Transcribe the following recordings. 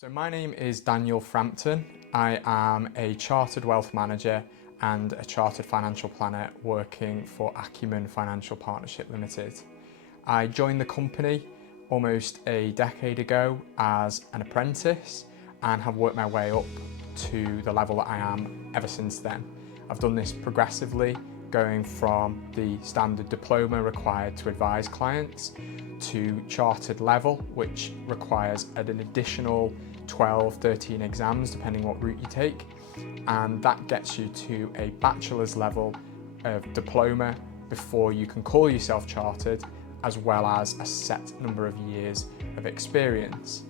So my name is Daniel Frampton. I am a chartered wealth manager and a chartered financial planner working for Acumen Financial Partnership Limited. I joined the company almost a decade ago as an apprentice and have worked my way up to the level that I am ever since then. I've done this progressively, going from the standard diploma required to advise clients to chartered level, which requires an additional 12, 13 exams depending what route you take, and that gets you to a bachelor's level of diploma before you can call yourself chartered, as well as a set number of years of experience.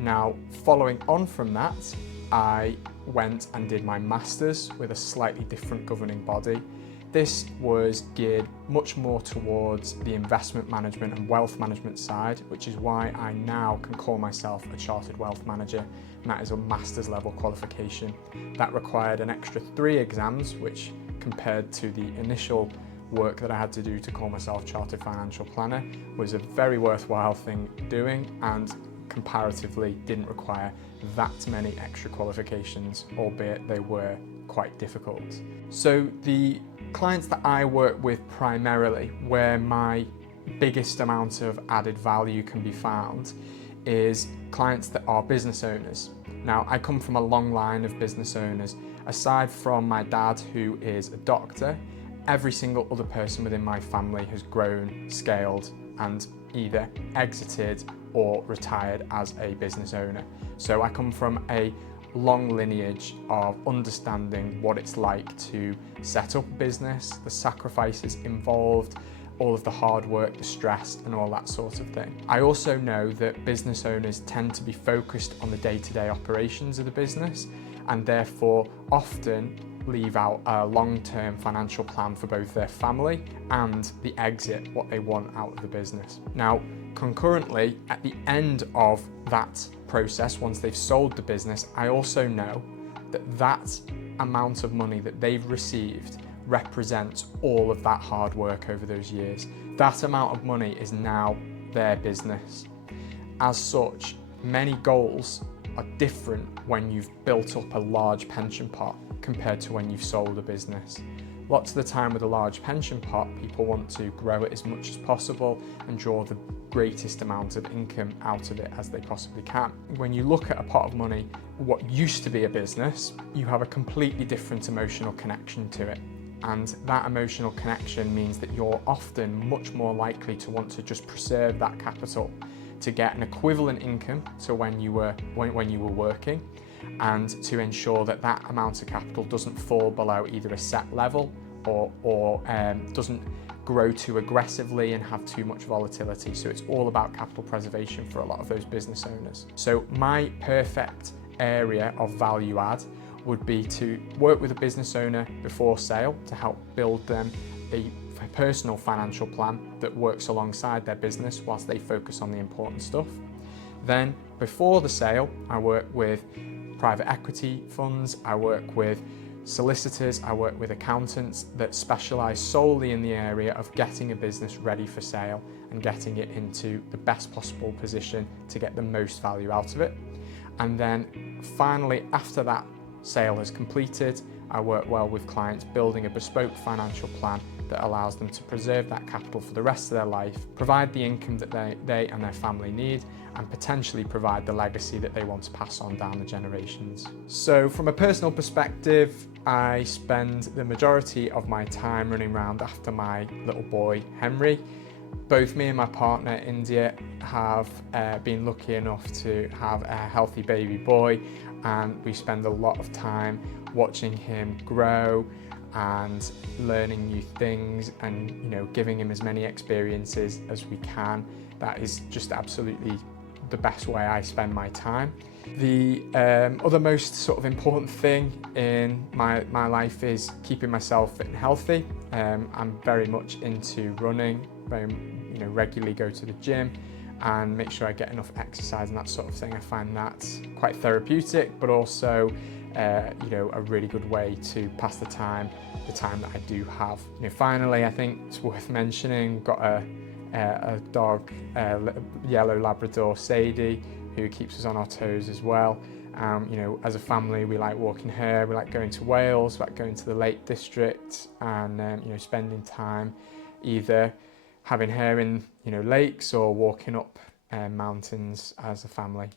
Now, following on from that, I went and did my master's with a slightly different governing body. This was geared much more towards the investment management and wealth management side, which is why I now can call myself a chartered wealth manager, and that is a master's level qualification. That required an extra 3 exams, which compared to the initial work that I had to do to call myself chartered financial planner was a very worthwhile thing doing, and comparatively didn't require that many extra qualifications, albeit they were quite difficult. So the clients that I work with primarily, where my biggest amount of added value can be found, is clients that are business owners. Now, I come from a long line of business owners. Aside from my dad, who is a doctor, every single other person within my family has grown, scaled, and either exited or retired as a business owner. So I come from a long lineage of understanding what it's like to set up a business, the sacrifices involved, all of the hard work, the stress, and all that sort of thing. I also know that business owners tend to be focused on the day-to-day operations of the business, and therefore often leave out a long-term financial plan for both their family and the exit, what they want out of the business. Now, concurrently, at the end of that process, once they've sold the business, I also know that that amount of money that they've received represents all of that hard work over those years. That amount of money is now their business. As such, many goals are different when you've built up a large pension pot compared to when you've sold a business. Lots of the time with a large pension pot, people want to grow it as much as possible and draw the greatest amount of income out of it as they possibly can. When you look at a pot of money, what used to be a business, you have a completely different emotional connection to it. And that emotional connection means that you're often much more likely to want to just preserve that capital to get an equivalent income to when you were working, and to ensure that that amount of capital doesn't fall below either a set level or doesn't grow too aggressively and have too much volatility. So it's all about capital preservation for a lot of those business owners. So my perfect area of value add would be to work with a business owner before sale to help build them a personal financial plan that works alongside their business whilst they focus on the important stuff. Then before the sale, I work with private equity funds, I work with solicitors, I work with accountants that specialise solely in the area of getting a business ready for sale and getting it into the best possible position to get the most value out of it. And then finally, after that sale has completed, I work well with clients building a bespoke financial plan that allows them to preserve that capital for the rest of their life, provide the income that they and their family need, and potentially provide the legacy that they want to pass on down the generations. So from a personal perspective, I spend the majority of my time running around after my little boy, Henry. Both me and my partner, India, have been lucky enough to have a healthy baby boy, and we spend a lot of time watching him grow and learning new things and giving him as many experiences as we can. That is just absolutely the best way I spend my time. The other most sort of important thing in my life is keeping myself fit and healthy. I'm very much into running, regularly go to the gym and make sure I get enough exercise and that sort of thing. I find that quite therapeutic, but also a really good way to pass the time that I do have. Finally, I think it's worth mentioning, got a dog, yellow Labrador Sadie, who keeps us on our toes as well. As a family, we like walking her, we like going to Wales, we like going to the Lake District, and spending time either having her in lakes or walking up mountains as a family.